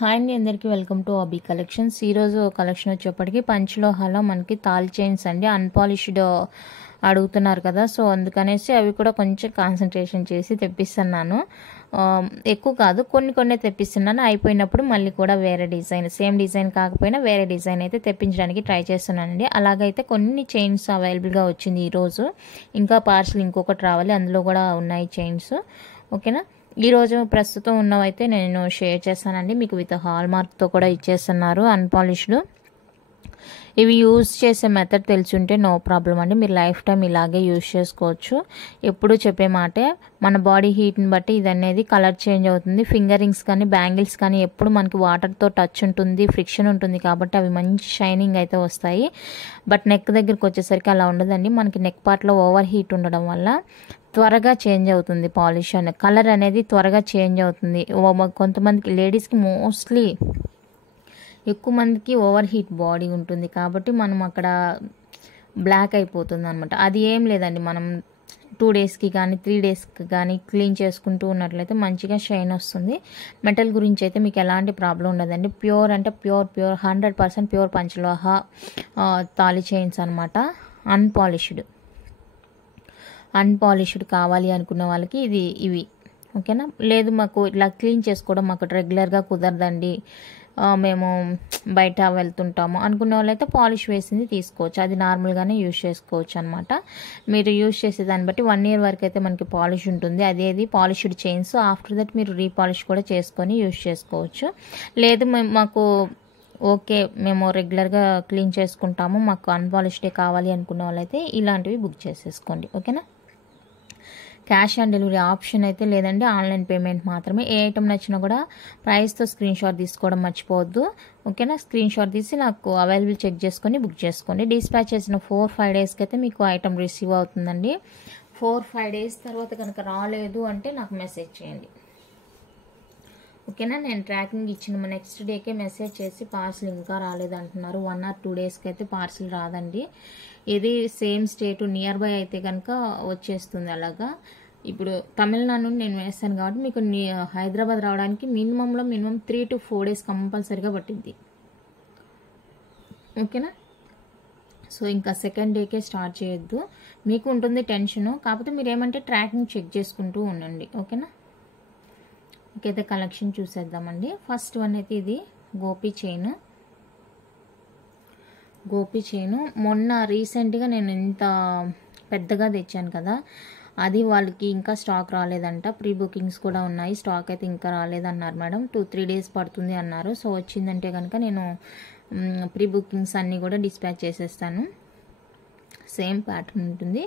Hi అండి, అందరికీ welcome to అబీ collections. ఈరోజు కలెక్షన్ వచ్చేప్పటికి పంచలోహాలో మనకి తాల్ చైన్స్ అండి, అన్పాలిష్డ్ అడుగుతున్నారు కదా. సో అందుకనేసి అవి కూడా కొంచెం కాన్సన్ట్రేషన్ చేసి తెప్పిస్తున్నాను. ఎక్కువ కాదు, కొన్ని తెప్పిస్తున్నాను. అయిపోయినప్పుడు మళ్ళీ కూడా వేరే డిజైన్, సేమ్ డిజైన్ కాకపోయినా వేరే డిజైన్ అయితే తెప్పించడానికి ట్రై చేస్తున్నానండి. అలాగైతే కొన్ని చైన్స్ అవైలబుల్గా వచ్చింది ఈరోజు. ఇంకా పార్సల్ ఇంకొకటి రావాలి, అందులో కూడా ఉన్నాయి చైన్స్. ఓకేనా, ఈరోజు ప్రస్తుతం ఉన్నవైతే నేను షేర్ చేస్తానండి. మీకు విత్ హాల్ మార్క్తో కూడా ఇచ్చేస్తున్నారు అన్పాలిష్డ్. ఇవి యూజ్ చేసే మెథడ్ తెలిసి ఉంటే నో ప్రాబ్లం అండి, మీరు లైఫ్ టైం ఇలాగే యూజ్ చేసుకోవచ్చు. ఎప్పుడు చెప్పే మాటే, మన బాడీ హీట్ని బట్టి ఇది అనేది కలర్ చేంజ్ అవుతుంది. ఫింగర్ రింగ్స్ కానీ బ్యాంగిల్స్ కానీ ఎప్పుడు మనకి వాటర్తో టచ్ ఉంటుంది, ఫ్రిక్షన్ ఉంటుంది, కాబట్టి అవి మంచి షైనింగ్ అయితే వస్తాయి. బట్ నెక్ దగ్గరికి వచ్చేసరికి అలా ఉండదండి. మనకి నెక్ పార్ట్లో ఓవర్ హీట్ ఉండడం వల్ల త్వరగా చేంజ్ అవుతుంది పాలిష్ అనే కలర్ అనేది త్వరగా చేంజ్ అవుతుంది. కొంతమందికి లేడీస్కి మోస్ట్లీ ఎక్కువ మందికి ఓవర్ హీట్ బాడీ ఉంటుంది, కాబట్టి మనం అక్కడ బ్లాక్ అయిపోతుంది అనమాట. అది ఏం లేదండి, మనం 2 డేస్కి కానీ 3 డేస్కి కానీ క్లీన్ చేసుకుంటూ ఉన్నట్లయితే మంచిగా షైన్ వస్తుంది. మెటల్ గురించి అయితే మీకు ఎలాంటి ప్రాబ్లం ఉండదండి. ప్యూర్ అంటే ప్యూర్ 100% ప్యూర్ పంచలోహ తాళి చైన్స్ అనమాట. అన్పాలిష్డ్ కావాలి అనుకున్న వాళ్ళకి ఇవి ఓకేనా. లేదు మాకు ఇలా క్లీన్ చేసుకోవడం మాకు రెగ్యులర్గా కుదరదండి, మేము బయట వెళ్తుంటాము అనుకున్న వాళ్ళైతే పాలిష్ వేసింది తీసుకోవచ్చు. అది నార్మల్గానే యూజ్ చేసుకోవచ్చు అనమాట. మీరు యూజ్ చేసే దాన్ని బట్టి 1 year వరకు అయితే మనకి పాలిష్ ఉంటుంది. అదేది పాలిష్డ్ చైన్స్. ఆఫ్టర్ దట్ మీరు రీపాలిష్ కూడా చేసుకొని యూజ్ చేసుకోవచ్చు. లేదు మాకు ఓకే, మేము రెగ్యులర్గా క్లీన్ చేసుకుంటాము, మాకు అన్పాలిష్డే కావాలి అనుకున్న వాళ్ళైతే ఇలాంటివి బుక్ చేసేసుకోండి. ఓకేనా. క్యాష్ ఆన్ డెలివరీ ఆప్షన్ అయితే లేదండి, ఆన్లైన్ పేమెంట్ మాత్రమే. ఏ ఐటమ్ నచ్చినా కూడా ప్రైస్తో స్క్రీన్ షాట్ తీసుకోవడం మర్చిపోవద్దు. ఓకేనా, స్క్రీన్ షాట్ తీసి నాకు అవైలబుల్ చెక్ చేసుకొని బుక్ చేసుకోండి. డిస్పాచ్ చేసిన 4-5 డేస్కి అయితే మీకు ఐటమ్ రిసీవ్ అవుతుందండి. 4-5 డేస్ తర్వాత కనుక రాలేదు అంటే నాకు మెసేజ్ చేయండి. ఓకేనా, నేను ట్రాకింగ్ ఇచ్చిన నెక్స్ట్ డేకే మెసేజ్ చేసి పార్సిల్ ఇంకా రాలేదు అంటున్నారు. 1 or 2 డేస్కి అయితే పార్సిల్ రాదండి. ఇది సేమ్ స్టేట్ నియర్ బై అయితే కనుక వచ్చేస్తుంది. అలాగా ఇప్పుడు తమిళనాడు నుండి నేను వేస్తాను కాబట్టి మీకు హైదరాబాద్ రావడానికి మినిమం 3 to 4 డేస్ కంపల్సరీగా పట్టింది. ఓకేనా. సో ఇంకా సెకండ్ డేకే స్టార్ట్ చేయొద్దు, మీకు ఉంటుంది టెన్షన్. కాకపోతే మీరు ఏమంటే ట్రాకింగ్ చెక్ చేసుకుంటూ ఉండండి. ఓకేనా. ఇంకైతే కలెక్షన్ చూసేద్దామండి. ఫస్ట్ వన్ అయితే ఇది గోపి చైను. మొన్న రీసెంట్గా నేను ఇంత పెద్దగా తెచ్చాను కదా, అది వాళ్ళకి ఇంకా స్టాక్ రాలేదంట. ప్రీ బుకింగ్స్ కూడా ఉన్నాయి, స్టాక్ అయితే ఇంకా రాలేదన్నారు మేడం. 2-3 డేస్ పడుతుంది అన్నారు. సో వచ్చిందంటే కనుక నేను ప్రీ బుకింగ్స్ అన్నీ కూడా డిస్పాచ్ చేసేస్తాను. సేమ్ ప్యాటర్న్ ఉంటుంది,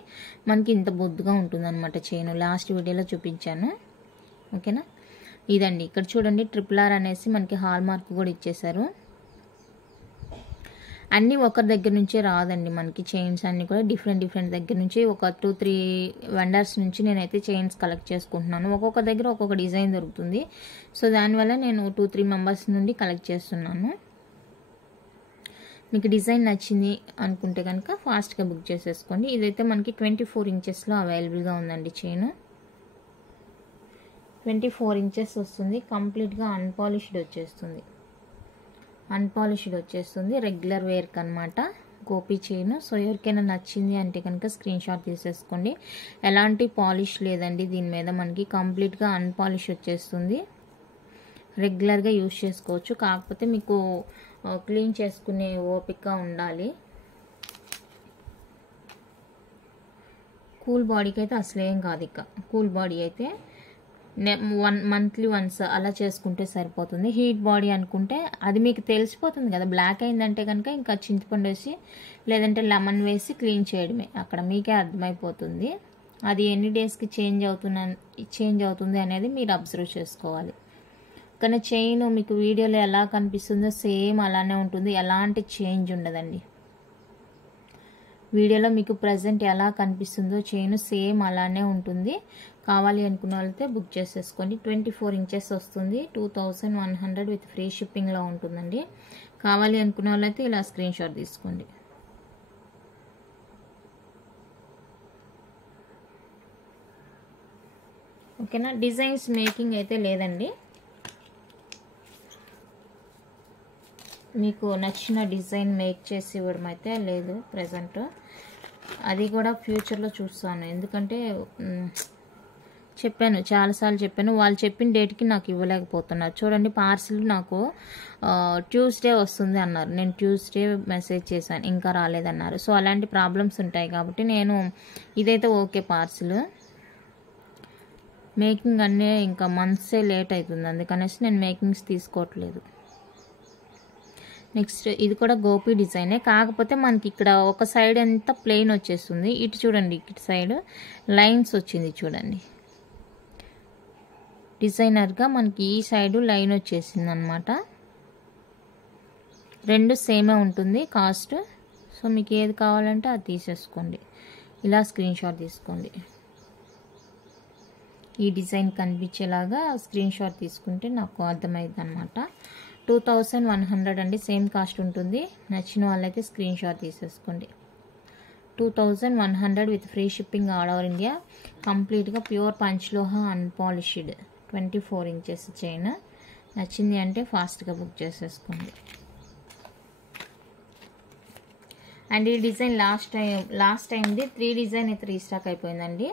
మనకి ఇంత బొద్దుగా ఉంటుంది అనమాట చైను. లాస్ట్ వీడియోలో చూపించాను. ఓకేనా. ఇదండి, ఇక్కడ చూడండి RRR అనేసి మనకి హాల్ మార్క్ కూడా ఇచ్చేసారు. అన్నీ ఒకరి దగ్గర నుంచే రాదండి మనకి, చైన్స్ అన్నీ కూడా డిఫరెంట్ దగ్గర నుంచి ఒక 2-3 వెండర్స్ నుంచి నేనైతే చైన్స్ కలెక్ట్ చేసుకుంటున్నాను. ఒక్కొక్క దగ్గర ఒక్కొక్క డిజైన్ దొరుకుతుంది. సో దానివల్ల నేను 2-3 మెంబర్స్ నుండి కలెక్ట్ చేస్తున్నాను. మీకు డిజైన్ నచ్చింది అనుకుంటే కనుక ఫాస్ట్గా బుక్ చేసేసుకోండి. ఇదైతే మనకి 24 ఇంచెస్లో అవైలబుల్గా ఉందండి చైను. 24 ఇంచెస్ వస్తుంది. కంప్లీట్గా అన్పాలిష్డ్ వచ్చేస్తుంది. రెగ్యులర్ వేర్కి అనమాట గోపి చైన్. సో ఎవరికైనా నచ్చింది అంటే కనుక స్క్రీన్ షాట్ తీసేసుకోండి. ఎలాంటి పాలిష్ లేదండి దీని మీద, మనకి కంప్లీట్గా అన్పాలిష్ వచ్చేస్తుంది. రెగ్యులర్గా యూజ్ చేసుకోవచ్చు, కాకపోతే మీకు క్లీన్ చేసుకునే ఓపిక ఉండాలి. కూల్ బాడీకి అయితే అసలేం కాదు. ఇక కూల్ బాడీ అయితే మంత్లీ వన్స్ అలా చేసుకుంటే సరిపోతుంది. హీట్ బాడీ అనుకుంటే అది మీకు తెలిసిపోతుంది కదా, బ్లాక్ అయిందంటే కనుక ఇంకా చింతపండు వేసి లేదంటే లెమన్ వేసి క్లీన్ చేయడమే, అక్కడ మీకే అర్థమైపోతుంది. అది ఎన్ని డేస్కి చేంజ్ అవుతుంది అనేది మీరు అబ్జర్వ్ చేసుకోవాలి. కానీ చైన్ మీకు వీడియోలో ఎలా కనిపిస్తుందో సేమ్ అలానే ఉంటుంది, ఎలాంటి చేంజ్ ఉండదండి. వీడియోలో మీకు ప్రజెంట్ ఎలా కనిపిస్తుందో చైన్ సేమ్ అలానే ఉంటుంది. కావాలి అనుకున్న వాళ్ళైతే బుక్ చేసేసుకోండి. 24 ఇంచెస్ వస్తుంది. 2100 విత్ ఫ్రీ షిప్పింగ్లో ఉంటుందండి. కావాలి అనుకున్న వాళ్ళైతే ఇలా స్క్రీన్ షాట్ తీసుకోండి. ఓకేనా. డిజైన్స్ మేకింగ్ అయితే లేదండి, మీకు నచ్చిన డిజైన్ మేక్ చేసి ఇవ్వడం అయితే లేదు ప్రజెంట్. అది కూడా ఫ్యూచర్లో చూస్తాను. ఎందుకంటే చెప్పాను, చాలాసార్లు చెప్పాను, వాళ్ళు చెప్పిన డేట్కి నాకు ఇవ్వలేకపోతున్నారు. చూడండి, పార్సిల్ నాకు ట్యూస్డే వస్తుంది అన్నారు. నేను ట్యూస్డే మెసేజ్ చేశాను, ఇంకా రాలేదన్నారు. సో అలాంటి ప్రాబ్లమ్స్ ఉంటాయి కాబట్టి నేను ఇదైతే ఓకే. పార్సిల్ మేకింగ్ అన్నీ ఇంకా మంత్సే లేట్ అవుతుంది, అందుకనేసి నేను మేకింగ్స్ తీసుకోవట్లేదు. నెక్స్ట్ ఇది కూడా గోపి డిజైనే, కాకపోతే మనకి ఇక్కడ ఒక సైడ్ అంతా ప్లెయిన్ వచ్చేస్తుంది. ఇటు చూడండి, ఇటు సైడ్ లైన్స్ వచ్చింది చూడండి. డిజైనర్గా మనకి ఈ సైడు లైన్ వచ్చేసింది అనమాట. రెండు సేమే ఉంటుంది కాస్ట్. సో మీకు ఏది కావాలంటే అది తీసేసుకోండి. ఇలా స్క్రీన్ షాట్ తీసుకోండి. ఈ డిజైన్ కనిపించేలాగా స్క్రీన్ షాట్ తీసుకుంటే నాకు అర్థమైంది అనమాట. 2100 అండి, సేమ్ కాస్ట్ ఉంటుంది. నచ్చిన వాళ్ళైతే స్క్రీన్ షాట్ తీసేసుకోండి. 2100 with free shipping all over India. కంప్లీట్గా ప్యూర్ పంచ్లోహ అన్పాలిష్డ్ 24 ఇంచెస్ చైన్. నచ్చింది అంటే ఫాస్ట్గా బుక్ చేసేసుకోండి. అండ్ ఈ డిజైన్ లాస్ట్ టైంది 3 డిజైన్ అయితే రీస్టాక్ అయిపోయిందండి.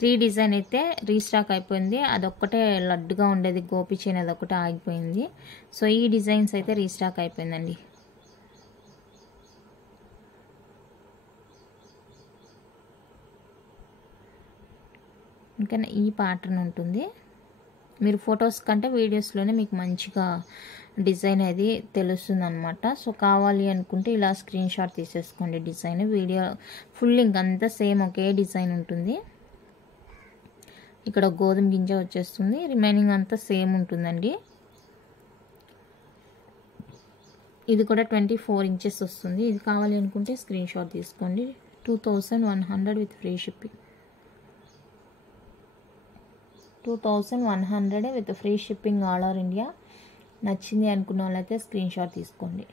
3 డిజైన్ అయితే రీస్టాక్ అయిపోయింది. అదొక్కటే లడ్డుగా ఉండేది గోపి చైన్, అదొక్కటే ఆగిపోయింది. సో ఈ డిజైన్స్ అయితే రీస్టాక్ అయిపోయిందండి. ఇంకా ఈ ప్యాటర్న్ ఉంటుంది. మీరు ఫొటోస్ కంటే వీడియోస్లోనే మీకు మంచిగా డిజైన్ అది తెలుస్తుంది అనమాట. సో కావాలి అనుకుంటే ఇలా స్క్రీన్ షాట్ తీసేసుకోండి. డిజైన్ వీడియో ఫుల్ ఇంకంతా సేమ్ ఒకే డిజైన్ ఉంటుంది. ఇక్కడ గోధుమ గింజ వచ్చేస్తుంది, రిమైనింగ్ అంతా సేమ్ ఉంటుందండి. ఇది కూడా 24 ఇంచెస్ వస్తుంది. ఇది కావాలి అనుకుంటే స్క్రీన్ షాట్ తీసుకోండి. 2100 with free shipping. 2100 with free shipping all over India. నచ్చింది అనుకున్న వాళ్ళైతే స్క్రీన్ షాట్ తీసుకోండి.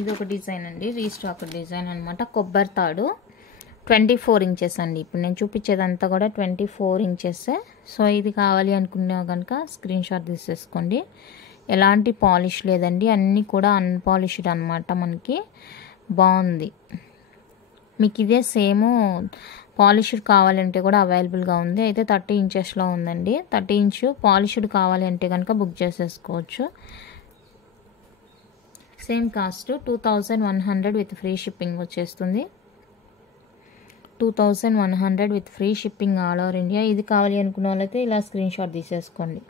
ఇది ఒక డిజైన్ అండి, రీస్టాక్ డిజైన్ అనమాట. కొబ్బరి తాడు 24 ఇంచెస్ అండి. ఇప్పుడు నేను చూపించేదంతా కూడా 24 ఇంచెస్. సో ఇది కావాలి అనుకున్నా కనుక స్క్రీన్ షాట్ తీసేసుకోండి. ఎలాంటి పాలిష్ లేదండి, అన్నీ కూడా అన్పాలిష్డ్ అనమాట. మనకి బాగుంది. మీకు ఇదే సేమ్ పాలిష్డ్ కావాలంటే కూడా అవైలబుల్గా ఉంది. అయితే 30 ఇంచెస్లో ఉందండి. 30 ఇంచ్ పాలిష్డ్ కావాలి అంటే కనుక బుక్ చేసేసుకోవచ్చు. Same cost 2100 with free shipping వచ్చేస్తుంది. 2100 with free shipping all over India. ఇది కావాలి అనుకున్న వాళ్ళైతే ఇలా స్క్రీన్ షాట్ తీసేసుకోండి.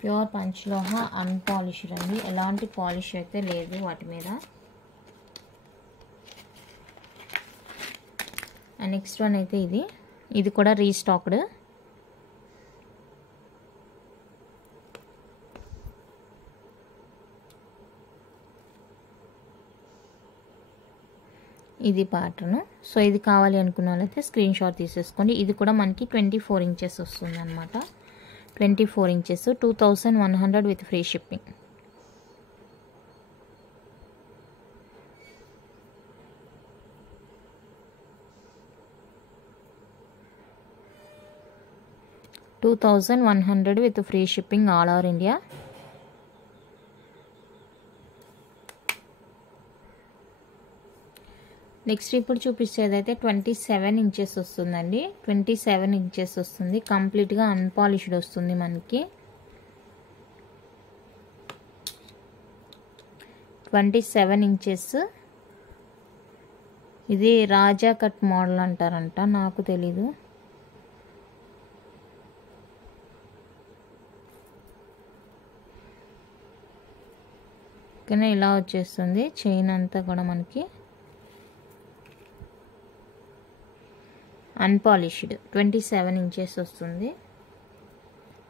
ప్యూర్ పంచ్లోహ అన్పాలిష్డ్ అండి, ఎలాంటి పాలిష్ అయితే లేదు వాటి మీద. అండ్ నెక్స్ట్ వన్ అయితే ఇది కూడా రీస్టాక్డ్. ఇది ప్యాటర్న్. సో ఇది కావాలి అనుకున్న వాళ్ళైతే స్క్రీన్ షాట్ తీసేసుకోండి. ఇది కూడా మనకి 24 ఇంచెస్ వస్తుంది అనమాట. 24 inches 2100 with free shipping. $2100 with free shipping all over India. Next ఇప్పుడు చూపించేది అయితే 27 ఇంచెస్ వస్తుందండి. 27 ఇంచెస్ వస్తుంది. కంప్లీట్గా అన్పాలిష్డ్ వస్తుంది మనకి. 27 ఇంచెస్. ఇది రాజా కట్ మోడల్ అంటారంట, నాకు తెలీదు. కానీ ఇలా వచ్చేస్తుంది చైన్ అంతా కూడా మనకి అన్పాలిష్డ్. 27 ఇంచెస్ వస్తుంది.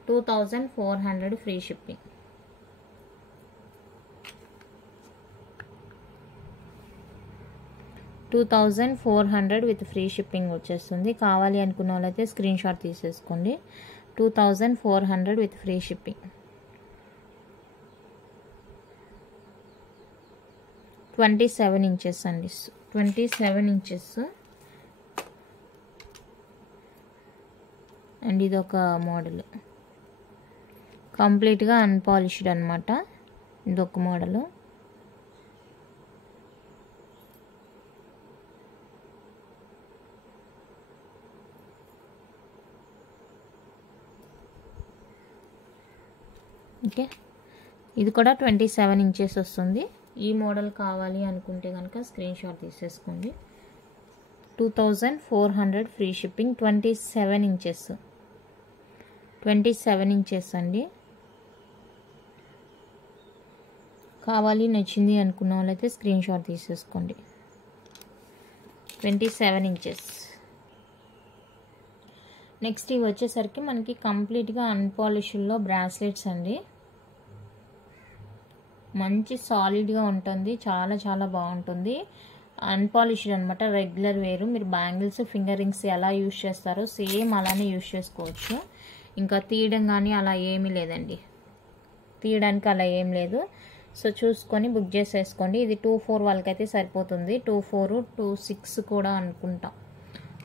2400 free shipping. $2400 with free shipping వచ్చేస్తుంది. కావాలి అనుకున్న వాళ్ళైతే స్క్రీన్ షాట్ తీసేసుకోండి. 2400 విత్ ఫ్రీ షిప్పింగ్. 27 ఇంచెస్ అండి. 27 ఇంచెస్ అండ్ ఇది ఒక మోడల్, కంప్లీట్గా అన్పాలిష్డ్ అనమాట. ఇదొక మోడలు. ఓకే, ఇది కూడా 27 ఇంచెస్ వస్తుంది. ఈ మోడల్ కావాలి అనుకుంటే కనుక స్క్రీన్ షాట్ తీసేసుకోండి. 2400 ఫ్రీ షిప్పింగ్. 27 ఇంచెస్, 27 ఇంచెస్ అండి. కావాలి నచ్చింది అనుకున్న వాళ్ళైతే స్క్రీన్ షాట్ తీసేసుకోండి. 27 ఇంచెస్. నెక్స్ట్ ఇవి వచ్చేసరికి మనకి కంప్లీట్గా అన్పాలిష్డ్లో బ్రాస్లెట్స్ అండి. మంచి సాలిడ్గా ఉంటుంది, చాలా చాలా బాగుంటుంది. అన్పాలిష్డ్ అనమాట, రెగ్యులర్ వేరు. మీరు బ్యాంగిల్స్, ఫింగర్ రింగ్స్ ఎలా యూజ్ చేస్తారో సేమ్ అలానే యూజ్ చేసుకోవచ్చు. ఇంకా తీయడం కానీ అలా ఏమీ లేదండి, తీయడానికి అలా ఏం లేదు. సో చూసుకొని బుక్ చేసేసుకోండి. ఇది 24 వాళ్ళకైతే సరిపోతుంది. 24, 26 కూడా అనుకుంటా.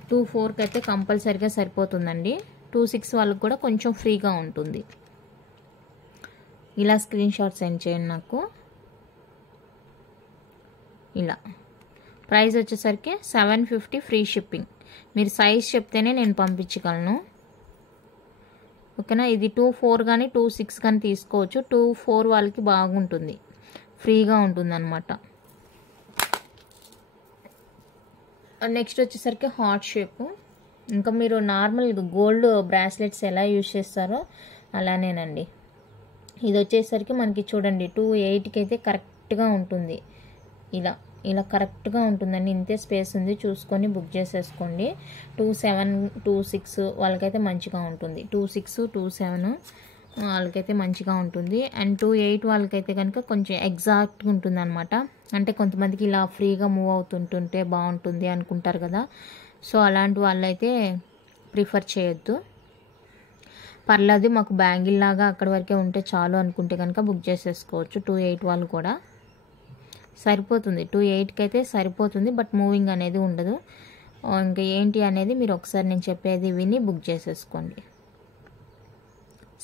24కి అయితే కంపల్సరీగా సరిపోతుందండి. 26 వాళ్ళకి కూడా కొంచెం ఫ్రీగా ఉంటుంది. ఇలా స్క్రీన్ షాట్ సెండ్ చేయండి నాకు. ఇలా ప్రైస్ వచ్చేసరికి 750 ఫ్రీ షిప్పింగ్. మీరు సైజ్ చెప్తేనే నేను పంపించగలను. ఓకేనా. ఇది 24 కానీ 26 కానీ తీసుకోవచ్చు. 24 వాళ్ళకి బాగుంటుంది, ఫ్రీగా ఉంటుంది అనమాట. నెక్స్ట్ వచ్చేసరికి హార్ట్ షేప్. ఇంకా మీరు నార్మల్ గోల్డ్ బ్రాస్లెట్స్ ఎలా యూజ్ చేస్తారో అలానేనండి. ఇది వచ్చేసరికి మనకి చూడండి 28కి అయితే కరెక్ట్గా ఉంటుంది. ఇలా ఇలా కరెక్ట్గా ఉంటుందండి. ఇంతే స్పేస్ ఉంది, చూసుకొని బుక్ చేసేసుకోండి. 27, 26 వాళ్ళకైతే మంచిగా ఉంటుంది. 26, 27 వాళ్ళకైతే మంచిగా ఉంటుంది. అండ్ 28 వాళ్ళకైతే కనుక కొంచెం ఎగ్జాక్ట్గా ఉంటుంది అనమాట. అంటే కొంతమందికి ఇలా ఫ్రీగా మూవ్ అవుతుంటుంటే బాగుంటుంది అనుకుంటారు కదా. సో అలాంటి వాళ్ళైతే ప్రిఫర్ చేయొద్దు. పర్లేదు, మాకు బ్యాంగిల్ లాగా అక్కడి వరకే ఉంటే చాలు అనుకుంటే కనుక బుక్ చేసేసుకోవచ్చు. 28 వాళ్ళు కూడా సరిపోతుంది. 28కి అయితే సరిపోతుంది, బట్ మూవింగ్ అనేది ఉండదు. ఇంకా ఏంటి అనేది మీరు ఒకసారి నేను చెప్పేది విని బుక్ చేసేసుకోండి.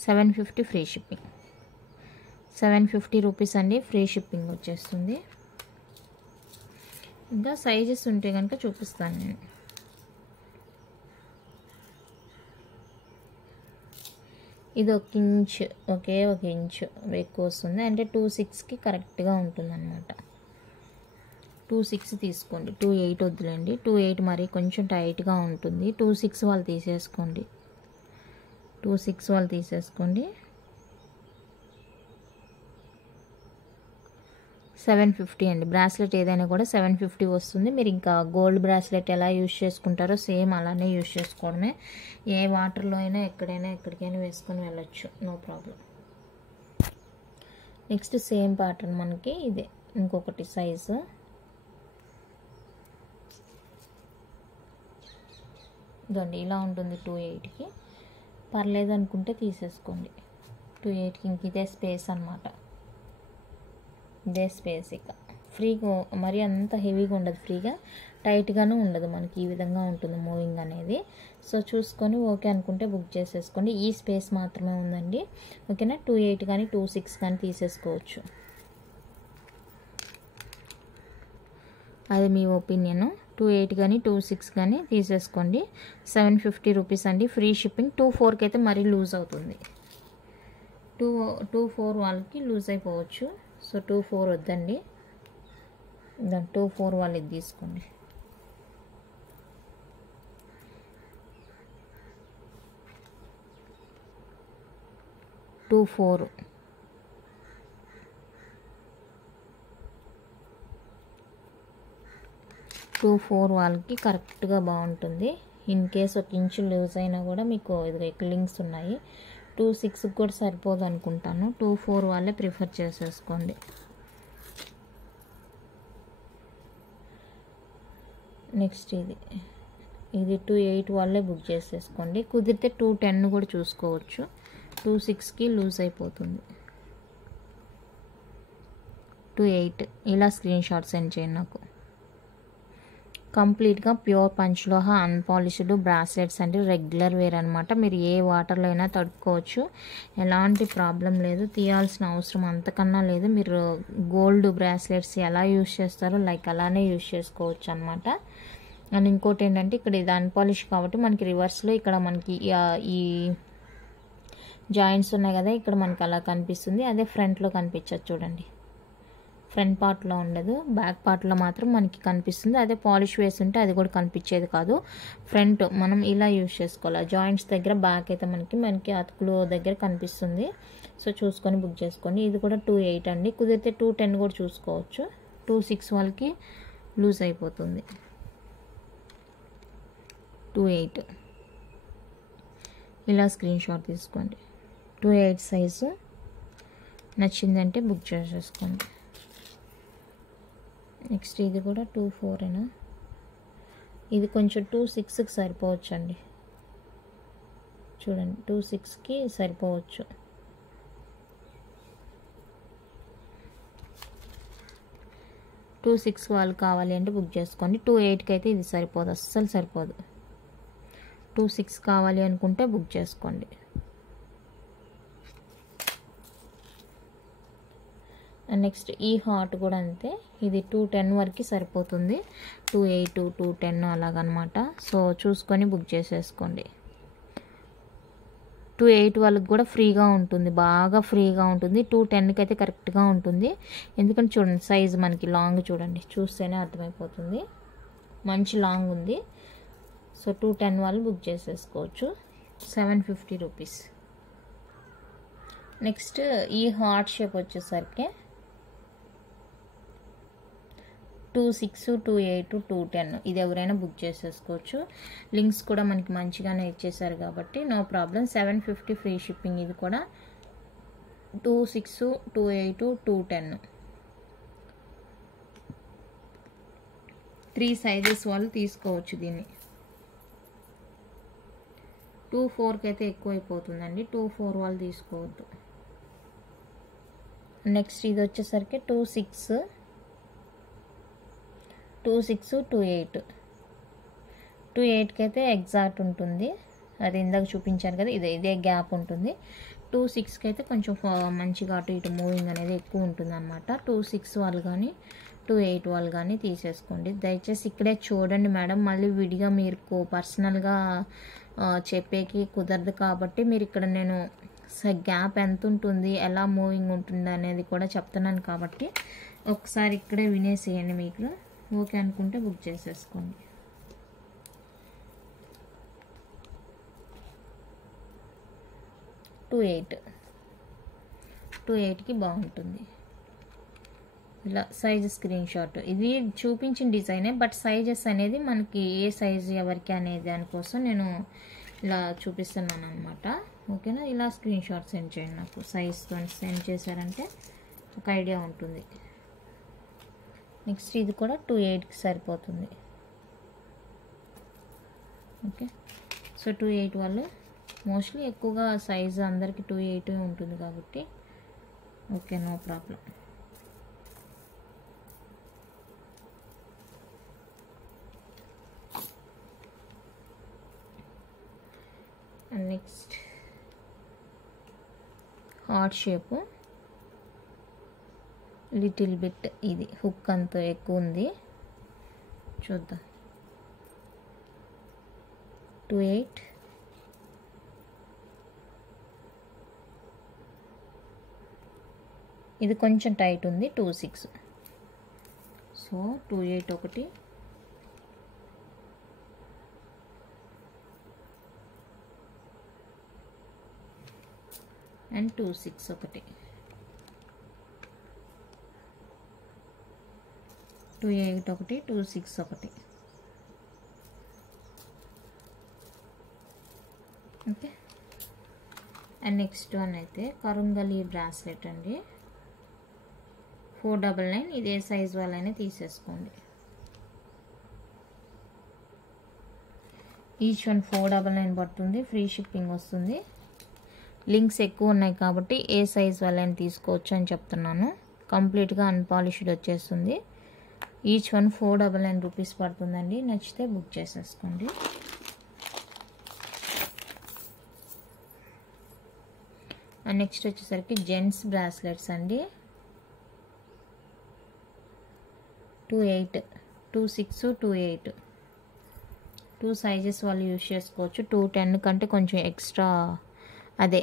750 ఫ్రీ షిప్పింగ్. 750 రూపీస్ అండి, ఫ్రీ షిప్పింగ్ వచ్చేస్తుంది. ఇంకా సైజెస్ ఉంటే కనుక చూపిస్తాను నేను. ఇది 1 ఇంచ్, ఒక ఇంచ్ ఎక్కువ వస్తుంది. అంటే 26కి కరెక్ట్గా ఉంటుంది అనమాట. 26 తీసుకోండి, 28 వద్దులేండి. 28 మరి కొంచెం టైట్గా ఉంటుంది. 26 వాళ్ళు తీసేసుకోండి. 26 వాళ్ళు తీసేసుకోండి. 750 అండి. బ్రాస్లెట్ ఏదైనా కూడా 750 వస్తుంది. మీరు ఇంకా గోల్డ్ బ్రాస్లెట్ ఎలా యూజ్ చేసుకుంటారో సేమ్ అలానే యూజ్ చేసుకోవడమే. ఏ వాటర్లో అయినా ఎక్కడైనా ఎక్కడికైనా వేసుకొని వెళ్ళొచ్చు, no problem. Next same pattern మనకి ఇదే ఇంకొకటి సైజు. ఇదండి ఇలా ఉంటుంది. 28కి పర్లేదు అనుకుంటే తీసేసుకోండి. 28కి ఇంక ఇదే స్పేస్ అనమాట. ఇదే స్పేస్. ఇక ఫ్రీగా మరి అంత హెవీగా ఉండదు, ఫ్రీగా టైట్గాను ఉండదు. మనకి ఈ విధంగా ఉంటుంది మూవింగ్ అనేది. సో చూసుకొని ఓకే అనుకుంటే బుక్ చేసేసుకోండి. ఈ స్పేస్ మాత్రమే ఉందండి. ఓకేనా. 28 కానీ 26 కానీ తీసేసుకోవచ్చు, అది మీ ఒపీనియన్. 28 కానీ 26 కానీ తీసేసుకోండి. 750 రూపీస్ అండి, ఫ్రీ షిప్పింగ్. 24కి అయితే మరీ లూజ్ అవుతుంది. 24 వాళ్ళకి లూజ్ అయిపోవచ్చు. సో 24 వద్దండి. 24 వాళ్ళు ఇది తీసుకోండి. టూ ఫోర్ వాళ్ళకి కరెక్ట్గా బాగుంటుంది. ఇన్ కేస్ 1 ఇంచు లూజ్ అయినా కూడా మీకు ఇది లింక్స్ ఉన్నాయి. 26కి కూడా సరిపోదు అనుకుంటాను. 24 వాళ్ళే ప్రిఫర్ చేసేసుకోండి. నెక్స్ట్ ఇది 28 వాళ్ళే బుక్ చేసేసుకోండి. కుదిరితే 210 కూడా చూసుకోవచ్చు. 26కి లూజ్ అయిపోతుంది. 28 ఇలా స్క్రీన్ షాట్ సెండ్ చేయండి నాకు. కంప్లీట్గా ప్యూర్ పంచలోహ అన్పాలిష్డ్ బ్రాస్లెట్స్ అండి, రెగ్యులర్ వేర్ అనమాట. మీరు ఏ వాటర్లో అయినా తడుపుకోవచ్చు, ఎలాంటి ప్రాబ్లం లేదు, తీయాల్సిన అవసరం అంతకన్నా లేదు. మీరు గోల్డ్ బ్రాస్లెట్స్ ఎలా యూజ్ చేస్తారో లైక్ అలానే యూజ్ చేసుకోవచ్చు అనమాట. అండ్ ఇంకోటి ఏంటంటే ఇక్కడ ఇది అన్పాలిష్ కాబట్టి మనకి రివర్స్లో ఇక్కడ మనకి ఈ జాయింట్స్ ఉన్నాయి కదా, ఇక్కడ మనకి అలా కనిపిస్తుంది. అదే ఫ్రంట్లో కనిపించదు చూడండి, ఫ్రంట్ పార్ట్లో ఉండదు, బ్యాక్ పార్ట్లో మాత్రం మనకి కనిపిస్తుంది. అదే పాలిష్ వేసి ఉంటే అది కూడా కనిపించేది కాదు. ఫ్రంట్ మనం ఇలా యూజ్ చేసుకోవాలి. జాయింట్స్ దగ్గర బ్యాక్ అయితే మనకి అతుకులు దగ్గర కనిపిస్తుంది. సో చూసుకొని బుక్ చేసుకోండి. ఇది కూడా 2.8 అండి, కుదిరితే 2.10 కూడా చూసుకోవచ్చు. 2.6 వాళ్ళకి లూజ్ అయిపోతుంది. 2.8 ఇలా స్క్రీన్ షాట్ తీసుకోండి. 2.8 సైజు నచ్చిందంటే బుక్ చేసేసుకోండి. నెక్స్ట్ ఇది కూడా 2.4 ఇది కొంచెం 2.6కి సరిపోవచ్చు అండి. చూడండి 2.6కి సరిపోవచ్చు. టూ 2.6 వాళ్ళు కావాలి అంటే బుక్ చేసుకోండి. 2.8కి అయితే ఇది సరిపోదు, అస్సలు సరిపోదు. 2.6 కావాలి అనుకుంటే బుక్ చేసుకోండి. అండ్ నెక్స్ట్ ఈ హాట్ కూడా అంతే, ఇది 2.10 వరకు సరిపోతుంది. 2.8 2.10 అలాగనమాట. సో చూసుకొని బుక్ చేసేసుకోండి. 2.8 వాళ్ళకి కూడా ఫ్రీగా ఉంటుంది, బాగా ఫ్రీగా ఉంటుంది. 2.10కి అయితే కరెక్ట్గా ఉంటుంది. ఎందుకంటే చూడండి సైజ్ మనకి లాంగ్ చూడండి, చూస్తేనే అర్థమైపోతుంది, మంచి లాంగ్ ఉంది. సో 2.10 వాళ్ళు బుక్ చేసేసుకోవచ్చు. 750 రూపీస్. నెక్స్ట్ ఈ హార్ట్ షేప్ వచ్చేసరికి 2.6 2.8 2.10 ఇది ఎవరైనా బుక్ చేసేసుకోవచ్చు. లింక్స్ కూడా మనకి మంచిగానే ఇచ్చేసారు కాబట్టి నో ప్రాబ్లం. 750 free shipping. ఇది కూడా 2.6 2.8 2.10 3 సైజెస్ వాళ్ళు తీసుకోవచ్చు దీన్ని. 2.4కి అయితే ఎక్కువ అయిపోతుందండి, 2.4 వాళ్ళు తీసుకోవద్దు. నెక్స్ట్ ఇది వచ్చేసరికి 2.6 2.8 2.8కి అయితే ఎగ్జాక్ట్ ఉంటుంది, అది ఇందాక చూపించాను కదా, ఇదే గ్యాప్ ఉంటుంది. 2.6కి అయితే కొంచెం మంచిగా అటు ఇటు మూవింగ్ అనేది ఎక్కువ ఉంటుంది అనమాట. 2.6 వాళ్ళు కానీ 2.8 వాళ్ళు కానీ తీసేసుకోండి. దయచేసి ఇక్కడే చూడండి మేడం, మళ్ళీ విడిగా మీరు పర్సనల్గా చెప్పేకి కుదరదు కాబట్టి మీరు ఇక్కడ నేను గ్యాప్ ఎంత ఉంటుంది, ఎలా మూవింగ్ ఉంటుంది అనేది కూడా చెప్తున్నాను కాబట్టి ఒకసారి ఇక్కడే వినేసేయండి. మీకు ఓకే అనుకుంటే బుక్ చేసేసుకోండి. టూ 8కి బాగుంటుంది. ఇలా సైజ్ స్క్రీన్ షాట్, ఇది చూపించిన డిజైనే, బట్ సైజెస్ అనేది మనకి ఏ సైజ్ ఎవరికి అనేది దానికోసం నేను ఇలా చూపిస్తున్నాను అనమాట. ఓకేనా, ఇలా స్క్రీన్ షాట్ సెండ్ చేయండి నాకు. సైజ్తో సెండ్ చేశారంటే ఒక ఐడియా ఉంటుంది. నెక్స్ట్ ఇది కూడా 2.8కి సరిపోతుంది. ఓకే, సో 2.8 వాళ్ళు మోస్ట్లీ ఎక్కువగా సైజ్ అందరికి 2.8 ఉంటుంది కాబట్టి okay, no problem. And next heart shape little bit, ఇది హుక్ అంత ఎక్కువ ఉంది, చూద్దాం. 2.8 ఇది కొంచెం టైట్ ఉంది. 2.6 సో 2.8 ఒకటి, అండ్ 2.6 ఒకటి. 2.8 ఒకటి, 2.6 ఒకటి. ఓకే, అండ్ నెక్స్ట్ వన్ అయితే కరుంగలి బ్రాస్లెట్ అండి, 499. ఇది ఏ సైజ్ వాళ్ళైనా తీసేసుకోండి. ఈచ్ వన్ 499 పడుతుంది, ఫ్రీ షిప్పింగ్ వస్తుంది. లింక్స్ ఎక్కువ ఉన్నాయి కాబట్టి ఏ సైజ్ వాళ్ళైనా తీసుకోవచ్చు అని చెప్తున్నాను. కంప్లీట్గా అన్పాలిష్డ్ వచ్చేస్తుంది. ఈచ్ వన్ 499 రూపీస్ పడుతుందండి. నచ్చితే బుక్ చేసేసుకోండి. అండ్ నెక్స్ట్ వచ్చేసరికి జెంట్స్ బ్రాస్లెట్స్ అండి. 28, 26, 28 2 సైజెస్ వాళ్ళు యూజ్ చేసుకోవచ్చు. 210 కంటే కొంచెం ఎక్స్ట్రా అదే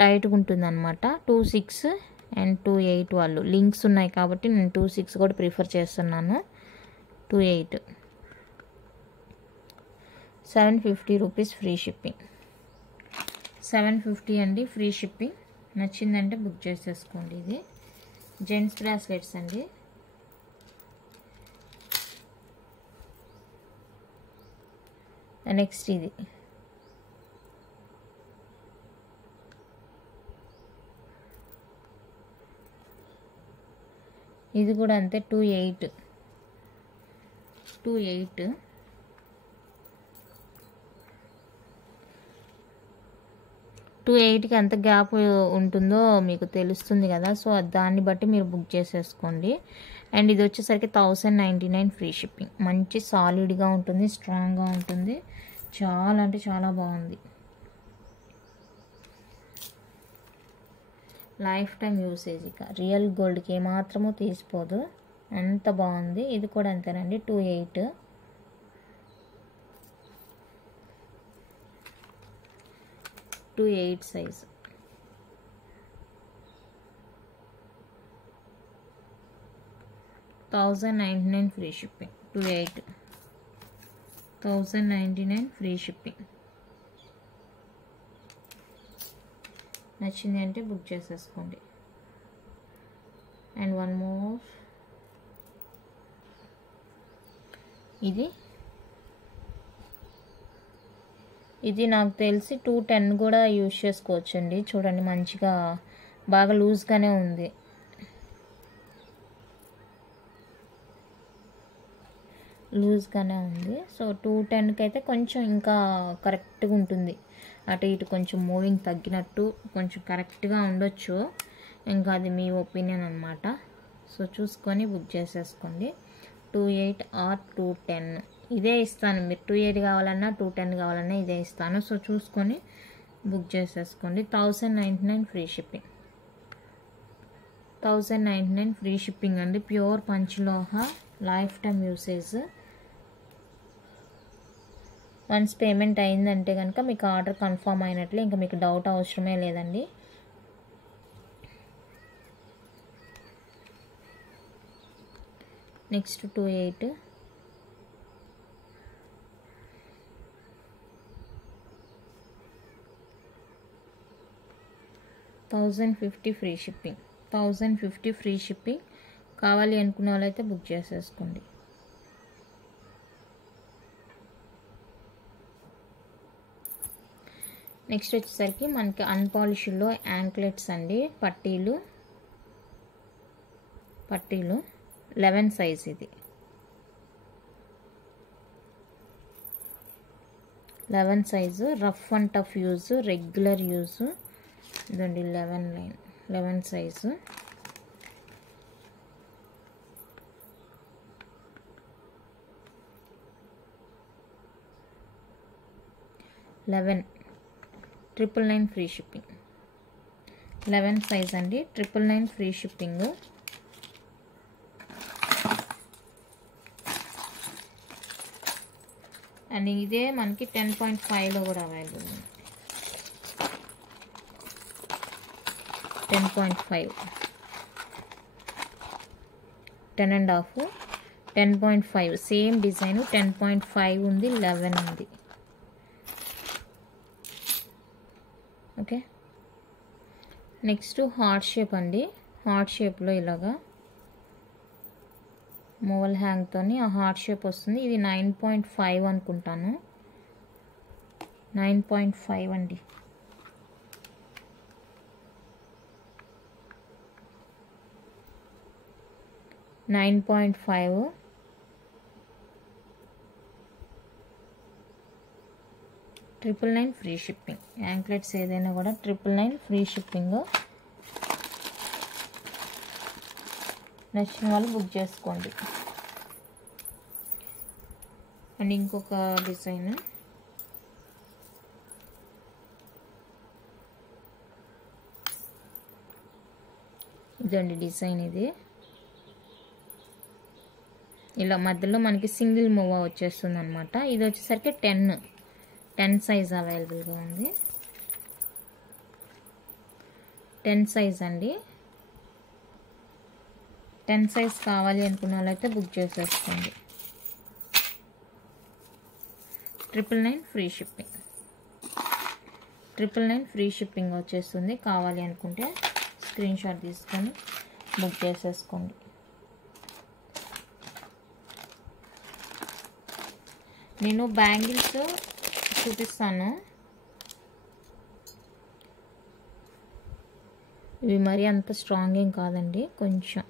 టైట్గా ఉంటుంది అనమాట. 26 అండ్ 28 వాళ్ళు లింక్స్ ఉన్నాయి కాబట్టి నేను 26 కూడా ప్రిఫర్ చేస్తున్నాను. 28 750 రూపీస్ ఫ్రీ షిప్పింగ్. 750 అండి ఫ్రీ షిప్పింగ్. నచ్చిందంటే బుక్ చేసేసుకోండి. ఇది జెంట్స్ బ్రాస్లెట్స్ అండి. నెక్స్ట్ ఇది కూడా అంతే. 28 28కి ఎంత గ్యాప్ ఉంటుందో మీకు తెలుస్తుంది కదా. సో దాన్ని బట్టి మీరు బుక్ చేసేసుకోండి. అండ్ ఇది వచ్చేసరికి 1099 ఫ్రీ షిప్పింగ్. మంచి సాలిడ్గా ఉంటుంది, స్ట్రాంగ్గా ఉంటుంది. చాలా అంటే చాలా బాగుంది. Life time usage. ఇక రియల్ గోల్డ్కి ఏమాత్రమూ తీసిపోదు, అంత బాగుంది. ఇది కూడా అంతేనండి. 28 size. $1099 free shipping. 28 $1099 free shipping. నచ్చింది అంటే బుక్ చేసేసుకోండి. And one more. ఇది నాకు తెలిసి 210 కూడా యూజ్ చేసుకోవచ్చండి. చూడండి మంచిగా బాగా లూజ్గానే ఉంది. సో 210కి అయితే కొంచెం ఇంకా కరెక్ట్గా ఉంటుంది. అటు ఇటు కొంచెం మూవింగ్ తగ్గినట్టు కొంచెం కరెక్ట్గా ఉండొచ్చు. ఇంకా అది మీ ఒపీనియన్ అనమాట. సో చూసుకొని బుక్ చేసేసుకోండి. 28 ఆర్ 210 ఇదే ఇస్తాను. మీరు 28 కావాలన్నా 210 కావాలన్నా ఇదే ఇస్తాను. సో చూసుకొని బుక్ చేసేసుకోండి. 1099 ఫ్రీ షిప్పింగ్. 1099 ఫ్రీ షిప్పింగ్ అండి. Pure panchaloha, lifetime usage. Once payment అయిందంటే కనుక మీకు ఆర్డర్ కన్ఫర్మ్ అయినట్లే. ఇంకా మీకు డౌట్ అవసరమే లేదండి. Next 28 1050 free shipping. 1050 free shipping. కావాలి అనుకున్న వాళ్ళైతే బుక్ చేసేసుకోండి. నెక్స్ట్ వచ్చేసరికి మనకి అన్పాలిష్డ్లో యాంక్లెట్స్ అండి. పట్టీలు 11 సైజ్. ఇది 11 size. Rough and tough use, regular use. ఇదండి 11 సైజు. $999 free shipping. 11 సైజ్ అండి. $999 ఫ్రీ షిప్పింగ్. అండ్ ఇదే మనకి 10.5లో కూడా అవైలబుల్ ఉంది. 10.5 10.5 10.5 సేమ్ డిజైన్. 10.5 ఉంది, 11 ఉంది. ఓకే. నెక్స్ట్ హార్ట్ షేప్ అండి. హార్ట్ షేప్లో ఇలాగా మోవల్ హ్యాంగ్తోని ఆ హార్ట్ షేప్ వస్తుంది. ఇది 9.5 అనుకుంటాను. 9.5 అండి. $9.5 $999 ఫ్రీ షిప్పింగ్. యాంక్లెట్స్ ఏదైనా కూడా $999 ఫ్రీ షిప్పింగ్. నచ్చిన వాళ్ళు బుక్ చేసుకోండి. అండ్ ఇంకొక డిజైన్ ఇదండి. డిజైన్ ఇది ఇలా మధ్యలో మనకి సింగిల్ మూవ వచ్చేస్తుంది అనమాట. ఇది వచ్చేసరికి 10 సైజ్ అవైలబుల్గా ఉంది. 10 సైజ్ అండి. 10 సైజ్ కావాలి అనుకున్న వాళ్ళైతే బుక్ చేసేసుకోండి. 999 ఫ్రీ షిప్పింగ్. 999 ఫ్రీ షిప్పింగ్ వచ్చేస్తుంది. కావాలి అనుకుంటే స్క్రీన్ షాట్ తీసుకొని బుక్ చేసేసుకోండి. నేను బ్యాంగిల్స్ చూపిస్తాను. ఇవి మరి అంత స్ట్రాంగ్ ఏం కాదండి, కొంచెం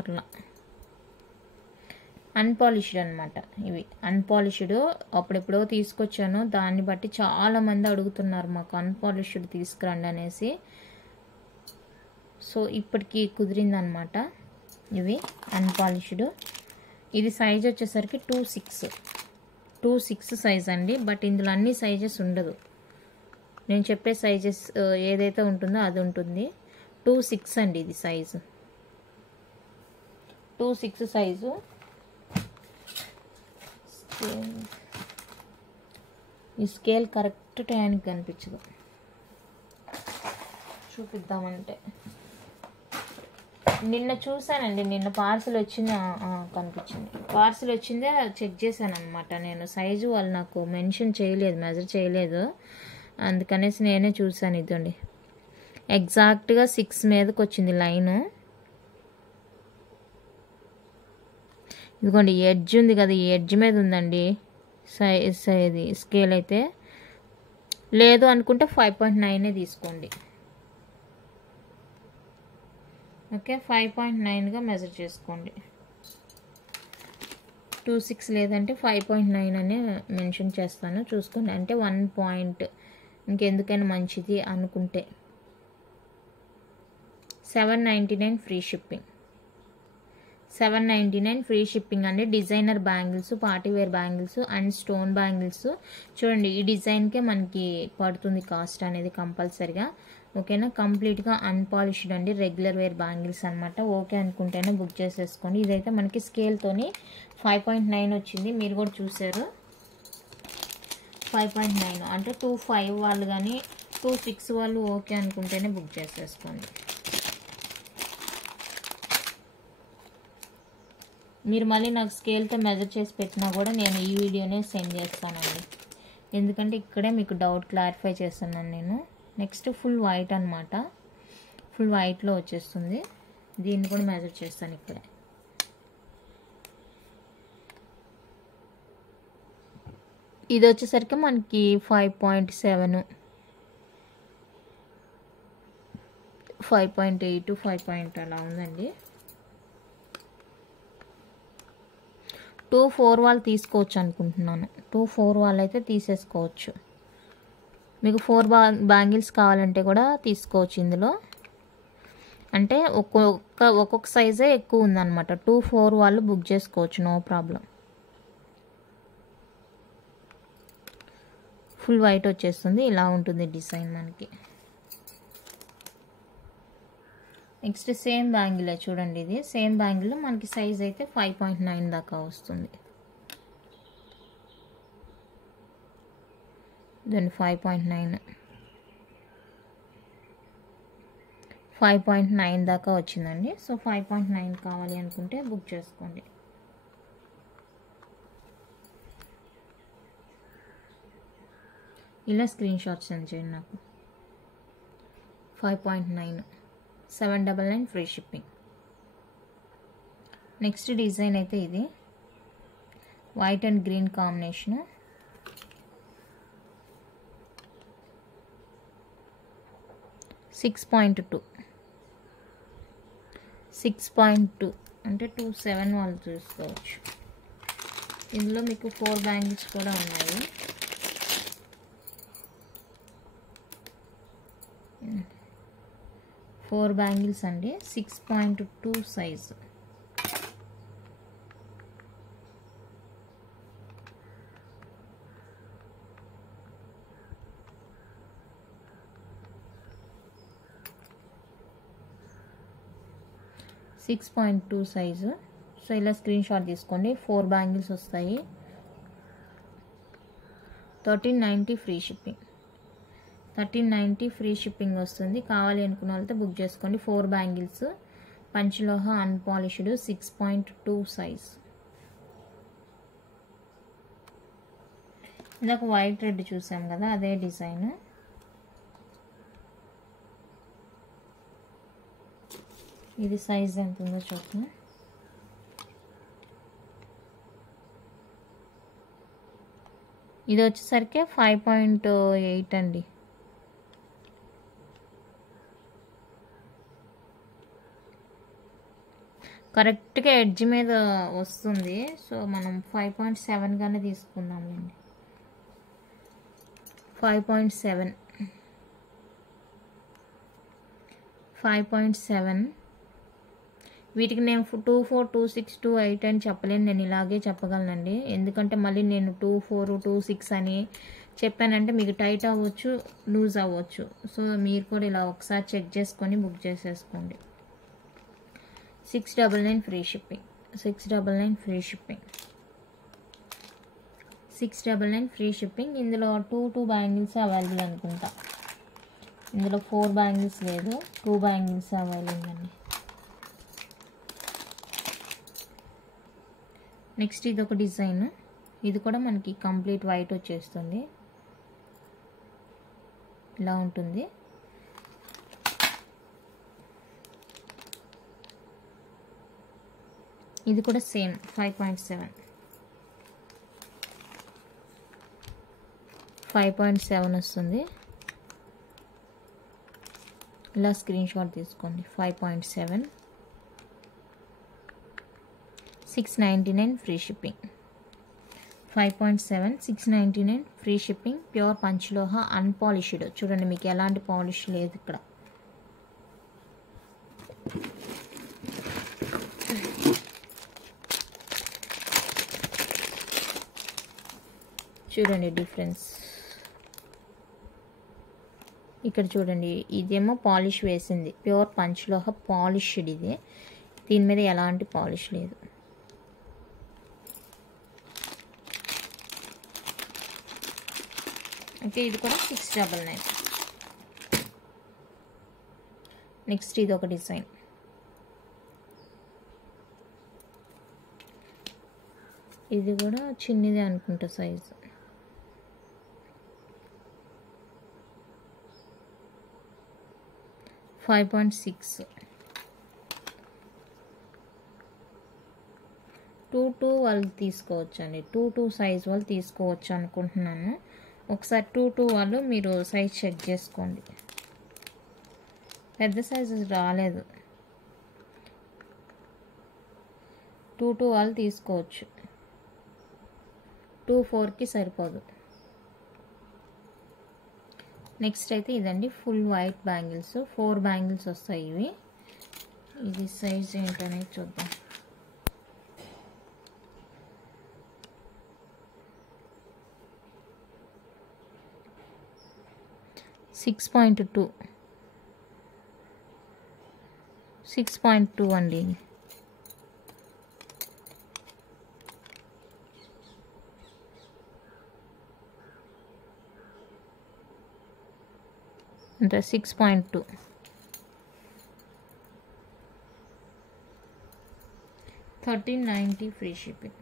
అట్లా అన్పాలిష్డ్ అనమాట. ఇవి అన్పాలిష్డ్ అప్పుడెప్పుడో తీసుకొచ్చాను. దాన్ని బట్టి చాలామంది అడుగుతున్నారు మాకు అన్పాలిష్డ్ తీసుకురండి అనేసి. సో ఇప్పటికి కుదిరిందనమాట. ఇవి అన్పాలిష్డ్. ఇది సైజ్ వచ్చేసరికి 2.6 సైజ్ అండి. బట్ ఇందులో అన్ని సైజెస్ ఉండదు. నేను చెప్పే సైజెస్ ఏదైతే ఉంటుందో అది ఉంటుంది. 2.6 అండి ఇది సైజు. 2.6 సైజు. ఈ స్కేల్ కరెక్ట్ టైంకి కనిపించదు. చూపిద్దామంటే నిన్న చూసానండి. నిన్న పార్సిల్ వచ్చింది, కనిపించింది. పార్సిల్ వచ్చిందే చెక్ చేశాను అనమాట. నేను సైజు వాళ్ళు నాకు మెన్షన్ చేయలేదు, మెజర్ చేయలేదు. అందుకనేసి నేనే చూసాను. ఇదండి ఎగ్జాక్ట్గా 6 మీదకి వచ్చింది లైను. ఇదిగోండి ఎడ్జ్ ఉంది కదా, ఈ ఎడ్జ్ మీద ఉందండి ఇది స్కేల్ అయితే. లేదు అనుకుంటే 5.9 తీసుకోండి. ఓకే, 5.9గా మెజర్ చేసుకోండి. 2.6 లేదంటే 5.9 అనే మెన్షన్ చేస్తాను, చూసుకోండి. అంటే 1 పాయింట్ ఇంకెందుకైనా మంచిది అనుకుంటే. 799 ఫ్రీ షిప్పింగ్. 799 ఫ్రీ షిప్పింగ్ అండి. Designer bangles, party wear bangles and stone bangles. చూడండి ఈ డిజైన్కే మనకి పడుతుంది కాస్ట్ అనేది కంపల్సరిగా. ఓకేనా, కంప్లీట్గా అన్పాలిష్డ్ అండి. రెగ్యులర్ వేర్ బ్యాంగిల్స్ అనమాట. ఓకే అనుకుంటేనే బుక్ చేసేసుకోండి. ఇదైతే మనకి స్కేల్తోని 5.9 వచ్చింది. మీరు కూడా చూసారు 5.9. అంటే 2.5 వాళ్ళు కానీ 2.6 వాళ్ళు ఓకే అనుకుంటేనే బుక్ చేసేసుకోండి. మీరు మళ్ళీ నాకు స్కేల్తో మెజర్ చేసి పెట్టినా కూడా నేను ఈ వీడియోనే సెండ్ చేస్తానండి. ఎందుకంటే ఇక్కడే మీకు డౌట్ క్లారిఫై చేస్తున్నాను నేను. నెక్స్ట్ ఫుల్ వైట్ అనమాట. ఫుల్ వైట్లో వచ్చేస్తుంది. దీన్ని కూడా మెజర్ చేస్తాను ఇక్కడే. ఇది వచ్చేసరికి మనకి 5.7, 5.8, 5 అలా ఉందండి. 2.4 వాళ్ళు తీసుకోవచ్చు అనుకుంటున్నాను. 2.4 వాళ్ళు అయితే తీసేసుకోవచ్చు. మీకు 4 బ్యాంగిల్స్ కావాలంటే కూడా తీసుకోవచ్చు ఇందులో. అంటే ఒక్కొక్క సైజే ఎక్కువ ఉందన్నమాట. 2.4 వాళ్ళు బుక్ చేసుకోవచ్చు, నో ప్రాబ్లం. ఫుల్ వైట్ వచ్చేస్తుంది. ఇలా ఉంటుంది డిజైన్ మనకి. నెక్స్ట్ సేమ్ బ్యాంగిలే చూడండి. ఇది సేమ్ బ్యాంగిల్ మనకి సైజ్ అయితే 5.9 దాకా వస్తుంది. దాన్ని 5.9 దాకా వచ్చిందండి. సో 5.9 కావాలి అనుకుంటే బుక్ చేసుకోండి. ఇలా స్క్రీన్ షాట్ సెండ్ చేయండి నాకు. 5.9, 799 ఫ్రీ షిప్పింగ్. నెక్స్ట్ డిజైన్ అయితే ఇది వైట్ అండ్ గ్రీన్ కాంబినేషను. 6.2 అంటే 2.7 వాళ్ళు చూసుకోవచ్చు. ఇందులో మీకు 4 బ్యాంగిల్స్ కూడా ఉన్నాయి. ఫోర్ బ్యాంగిల్స్ అండి. 6.2 సైజు. 6.2 సైజు. సో ఇలా స్క్రీన్ షాట్ తీసుకోండి. 4 బ్యాంగిల్స్ వస్తాయి. 1390 ఫ్రీ షిప్పింగ్. 1390 ఫ్రీ షిప్పింగ్ వస్తుంది. కావాలి అనుకున్న వాళ్ళతో బుక్ చేసుకోండి. 4 బ్యాంగిల్స్, పంచలోహ అన్పాలిష్డ్, 6.2 సైజ్. ఇందాక వైట్ రెడ్ చూసాం కదా, అదే డిజైన్. ఇది సైజ్ ఎంత ఉందో చూద్దాం. ఇది వచ్చేసరికి 5.8 అండి. కరెక్ట్గా ఎడ్జ్ మీద వస్తుంది. సో మనం 5.7 గానే తీసుకుందాంలేండి. 5.7 వీటికి నేను 24, 26, 28 అని చెప్పలేను. నేను ఇలాగే చెప్పగలనండి. ఎందుకంటే మళ్ళీ నేను 24, 26 అని చెప్పానంటే మీకు టైట్ అవ్వచ్చు, లూజ్ అవ్వచ్చు. సో మీరు కూడా ఇలా ఒకసారి చెక్ చేసుకొని బుక్ చేసేసుకోండి. 699 free shipping. 699 free shipping. 699 free shipping. ఇందులో 2 బ్యాంగిల్స్ అవైలబుల్ అనుకుంటా. ఇందులో 4 బ్యాంగిల్స్ లేదు, 2 బ్యాంగిల్స్ అవైలబుల్ అండి. నెక్స్ట్ ఇది ఒక డిజైన్. ఇది కూడా మనకి కంప్లీట్ వైట్ వచ్చేస్తుంది. ఇలా ఉంటుంది. ఇది కూడా సేమ్ 5.7. 5.7 వస్తుంది. ఇలా స్క్రీన్ షాట్ తీసుకోండి. 5.7. 699 free shipping. 5.7, 699 free shipping. Pure panchaloha unpolished. చూడండి, మీకు ఎలాంటి పాలిష్ లేదు ఇక్కడ. చూడండి డిఫరెన్స్ ఇక్కడ చూడండి. ఇదేమో పాలిష్ వేసింది, ప్యూర్ పంచలోహ పాలిష్డ్. ఇది దీని మీద ఎలాంటి పాలిష్ లేదు. ఓకే, ఇది కూడా 699. నెక్స్ట్ ఇది ఒక డిజైన్. ఇది కూడా చిన్నదే అనుకుంటా సైజు. 5.6. 2 వాళ్ళు తీసుకోవచ్చు అండి. 2 సైజ్ వాళ్ళు తీసుకోవచ్చు అనుకుంటున్నాను. ఒకసారి 2 వాళ్ళు మీరు సైజ్ చెక్ చేసుకోండి. పెద్ద సైజు రాలేదు. 2 వాళ్ళు తీసుకోవచ్చు. 2-4కి సరిపోదు. నెక్స్ట్ అయితే ఇదండి, ఫుల్ వైట్ బ్యాంగిల్స్. 4 బ్యాంగిల్స్ వస్తాయి ఇవి. ఇది సైజ్ ఏంటనేది చూద్దాం. .2 6.2 అండి. అంటే 6.2. 1390 ఫ్రీ షిప్పింగ్.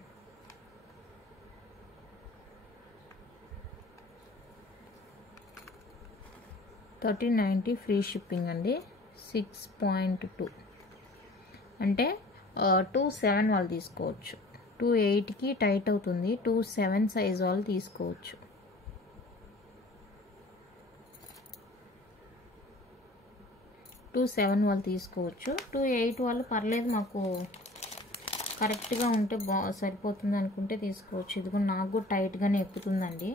1390 ఫ్రీ షిప్పింగ్ అండి. 6.2 అంటే 2.7 వాళ్ళు తీసుకోవచ్చు. 2.8కి టైట్ అవుతుంది. 2.7 సైజ్ వాళ్ళు తీసుకోవచ్చు. వాళ్ళు తీసుకోవచ్చు. 2.8 వాళ్ళు పర్లేదు, మాకు కరెక్ట్గా ఉంటే సరిపోతుంది అనుకుంటే తీసుకోవచ్చు. ఇది కూడా నాకు కూడా టైట్గానే ఎక్కుతుందండి.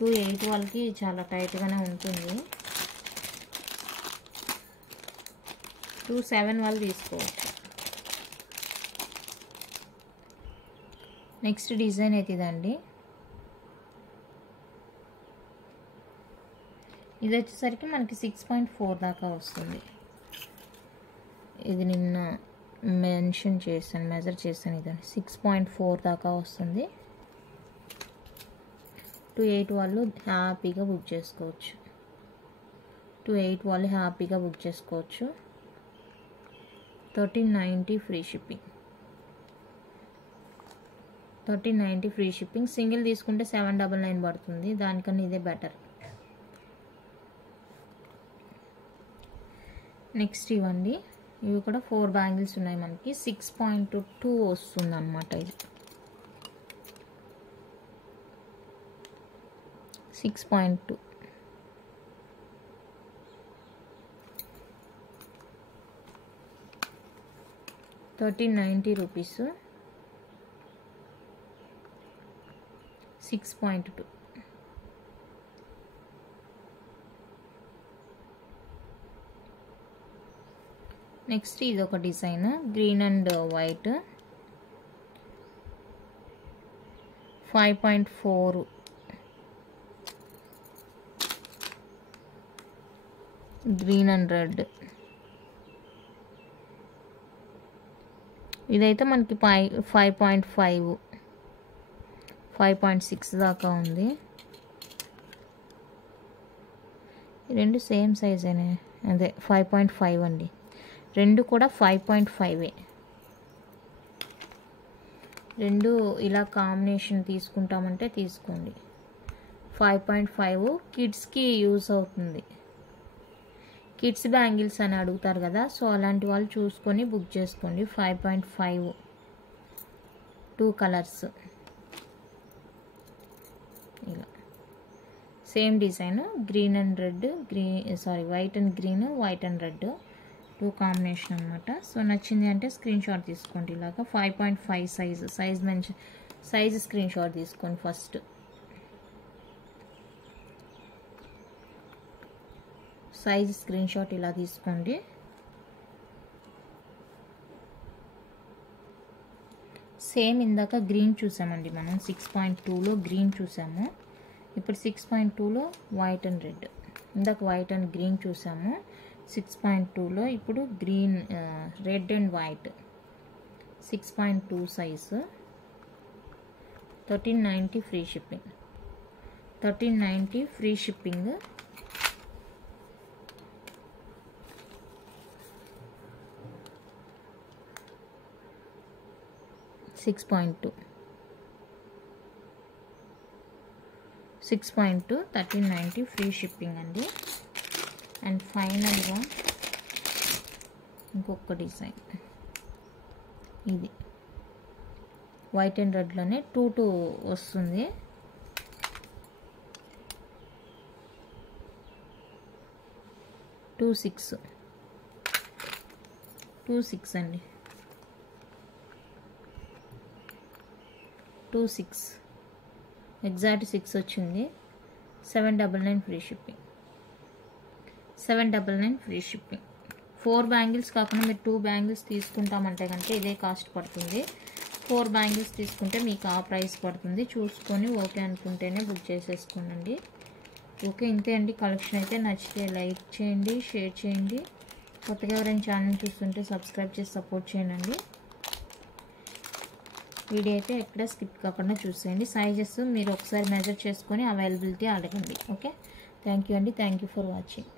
2.8 వాళ్ళకి చాలా టైట్గానే ఉంటుంది. 2.7 వాళ్ళు తీసుకోవచ్చు. నెక్స్ట్ డిజైన్ అయితే ఇదండి. ఇది వచ్చేసరికి మనకి 6.4 దాకా వస్తుంది. ఇది నిన్న మెన్షన్ చేశాను, మెజర్ చేశాను. ఇదండి 6.4 దాకా వస్తుంది. 2 8 వాళ్ళు హ్యాపీగా బుక్ చేసుకోవచ్చు. 2 8 వాళ్ళు హ్యాపీగా బుక్ చేసుకోవచ్చు. 1390 free shipping. 1390 free shipping. Single తీసుకుంటే 799 పడుతుంది. దానికన్నా ఇదే బెటర్. నెక్స్ట్ ఇవ్వండి, ఇవి కూడా 4 బ్యాంగిల్స్ ఉన్నాయి మనకి. 6.2 వస్తుంది అన్నమాట. ఇది 6.2. ₹1390. 6.2. నెక్స్ట్ ఇది ఒక design, green and white. 5.4. Green and red. ఇదైతే మనకి 5.5 5.6 దాకా ఉంది. రెండు సేమ్ సైజేనే, అదే 5.5 అండి. రెండు కూడా 5.5. రెండు ఇలా కాంబినేషన్ తీసుకుంటామంటే తీసుకోండి. 5.5 కిడ్స్కి యూస్ అవుతుంది. కిడ్స్ బ్యాంగిల్స్ అని అడుగుతారు కదా, సో అలాంటి వాళ్ళు చూసుకొని బుక్ చేసుకోండి. 5.5 2 కలర్స్. ఇలా same design, green and red, white and green, white and red 2 combination అనమాట. సో నచ్చింది అంటే స్క్రీన్ షాట్ తీసుకోండి. ఇలాగా 5.5 సైజ్ స్క్రీన్ షాట్ తీసుకోండి. ఫస్ట్ సైజ్ స్క్రీన్ షాట్ ఇలా తీసుకోండి. సేమ్ ఇందాక గ్రీన్ చూసామండి మనం, 6.2లో గ్రీన్ చూసాము. ఇప్పుడు 6.2లో వైట్ అండ్ రెడ్. ఇందాక వైట్ అండ్ గ్రీన్ చూసాము. 6.2లో ఇప్పుడు green, red and white. 6.2 size. 1390 free shipping. 1390 free shipping. $6.2 1390 free shipping అండి. అండ్ ఫైనల్గా ఇంకొక డిజైన్, ఇది వైట్ అండ్ రెడ్లోనే 2 వస్తుంది. టూ సిక్స్ అండి. 26 ఎగ్జాక్ట్ 6 వచ్చింది. 799 free shipping. 799 free shipping. 4 bangles కాకుండా మీరు 2 బ్యాంగిల్స్ తీసుకుంటామంటే కనుక ఇదే కాస్ట్ పడుతుంది. 4 బ్యాంగిల్స్ తీసుకుంటే మీకు ఆ ప్రైస్ పడుతుంది. చూసుకొని ఓకే అనుకుంటేనే బుక్ చేసేసుకోండి. ఓకే, ఇంతే అండి కలెక్షన్ అయితే. నచ్చితే లైక్ చేయండి, షేర్ చేయండి. కొత్తగా ఎవరైనా ఛానల్ చూస్తుంటే సబ్స్క్రైబ్ చేసి సపోర్ట్ చేయండి. వీడియో అయితే ఎక్కడ స్కిప్ కాకుండా చూసేయండి. సైజెస్ మీరు ఒకసారి మెజర్ చేసుకొని అవైలబిలిటీ అడగండి. ఓకే, థ్యాంక్ యూ అండి. Thank you for watching.